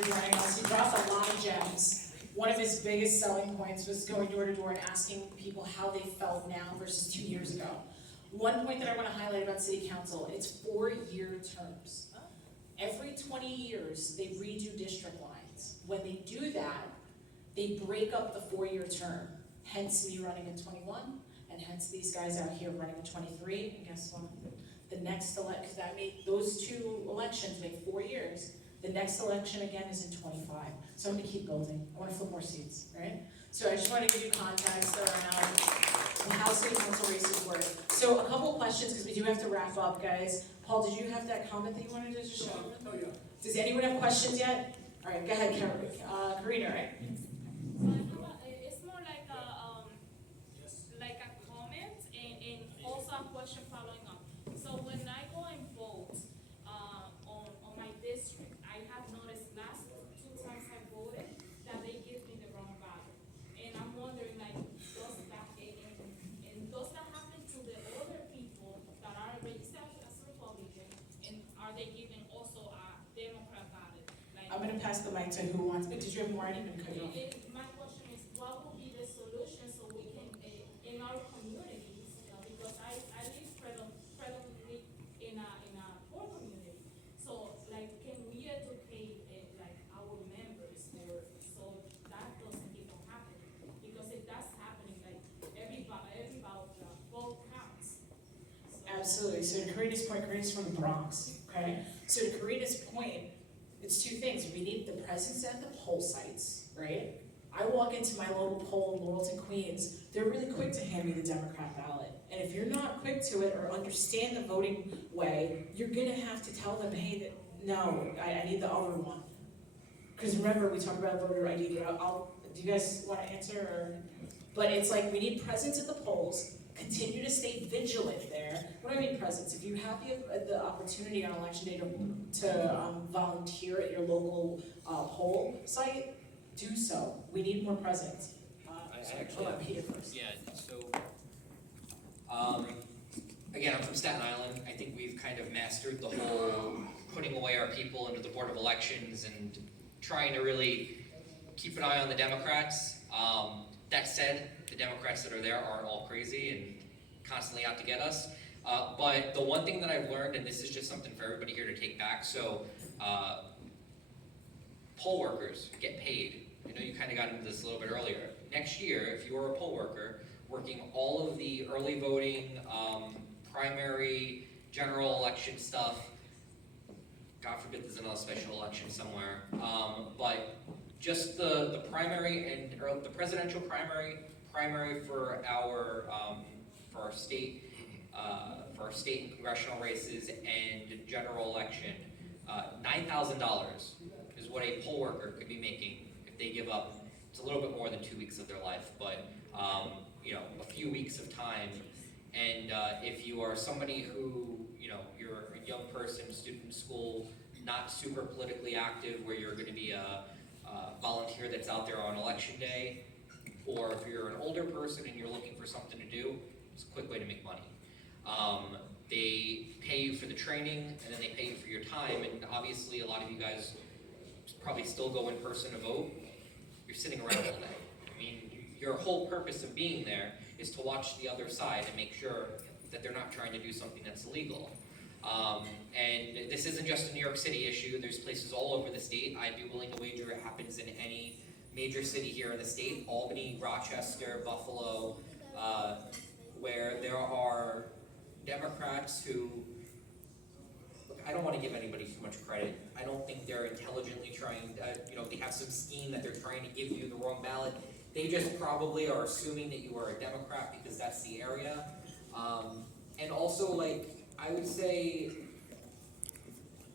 for joining us. He dropped a lot of gems. One of his biggest selling points was going door to door and asking people how they felt now versus 2 years ago. One point that I want to highlight about City Council, it's 4-year terms. Every 20 years, they redo district lines. When they do that, they break up the 4-year term. Hence me running in 21, and hence these guys out here running in 23. And guess what? The next election, because that made those two elections make 4 years. The next election again is in 25. So I'm going to keep building. I want to flip more seats, right? So I just want to give you context around how City Council races work. So a couple questions, because we do have to wrap up, guys. Paul, did you have that comment that you wanted to just show? Oh, yeah. Does anyone have questions yet? All right, go ahead, Karina, right? It's more like a comment and also a question following up. So when I go and vote on my district, I have noticed last 2 times I voted that they give me the wrong ballot, and I'm wondering does that happen to the other people that are registered as Republican, and are they giving also a Democrat ballot? I'm going to pass the mic to who wants. Did you have more? I didn't even cut you off. My question is, what will be the solution so we can, in our communities, because I live predominantly in a poor community, so can we educate our members so that doesn't keep on happening? Because if that's happening, every vote counts. Absolutely. So to Karina's point, Karina's from the Bronx, okay? So to Karina's point, it's 2 things. We need the presence at the poll sites, right? I walk into my local poll in Laurelton, Queens, they're really quick to hand me the Democrat ballot. And if you're not quick to it or understand the voting way, you're gonna have to tell them, hey, no, I need the other one. Because remember, we talk about voter ID, but do you guys wanna answer? But it's like, we need presence at the polls, continue to stay vigilant there. What do I mean presence? If you have the opportunity on election day to volunteer at your local poll site, do so. We need more presence. Actually, Peter first. yeah, so, again, I'm from Staten Island. I think we've kind of mastered the whole putting away our people into the Board of Elections and trying to really keep an eye on the Democrats. That said, the Democrats that are there aren't all crazy and constantly out to get us. But the one thing that I've learned, and this is just something for everybody here to take back, so poll workers get paid. I know you kind of got into this a little bit earlier. Next year, if you are a poll worker, working all of the early voting, primary, general election stuff, God forbid there's another special election somewhere, but just the primary or the presidential primary for our state and congressional races and general election, $9,000 is what a poll worker could be making if they give up. It's a little bit more than 2 weeks of their life, but a few weeks of time. And if you are somebody who, you're a young person, student in school, not super politically active, where you're going to be a volunteer that's out there on election day, or if you're an older person and you're looking for something to do, it's a quick way to make money. They pay you for the training, and then they pay you for your time, and obviously a lot of you guys probably still go in person to vote. You're sitting around all day. I mean, your whole purpose of being there is to watch the other side and make sure that they're not trying to do something that's illegal. And this isn't just a New York City issue. There's places all over the state. I'd be willing to wager it happens in any major city here in the state, Albany, Rochester, Buffalo, where there are Democrats who, look, I don't want to give anybody too much credit. I don't think they're intelligently trying, they have some scheme that they're trying to give you the wrong ballot. They just probably are assuming that you are a Democrat because that's the area. And also, I would say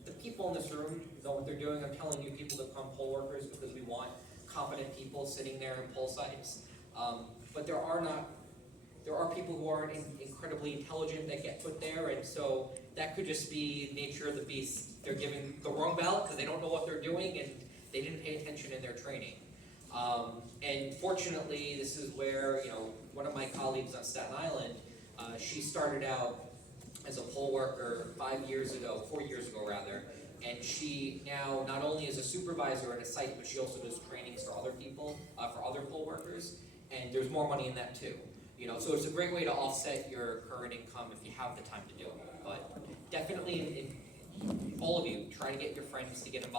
the people in this room know what they're doing. I'm telling you, people that become poll workers because we want competent people sitting there in poll sites. But there are people who aren't incredibly intelligent that get put there, and so that could just be nature of the beast. They're giving the wrong ballot because they don't know what they're doing and they didn't pay attention in their training. And fortunately, this is where, one of my colleagues on Staten Island, she started out as a poll worker 4 years ago rather, And she now not only is a supervisor at a site, but she also does trainings for other people, for other poll workers, and there's more money in that too. You know, so it's a great way to offset your current income if you have the time to do it. But definitely, all of you, try to get your friends to get involved.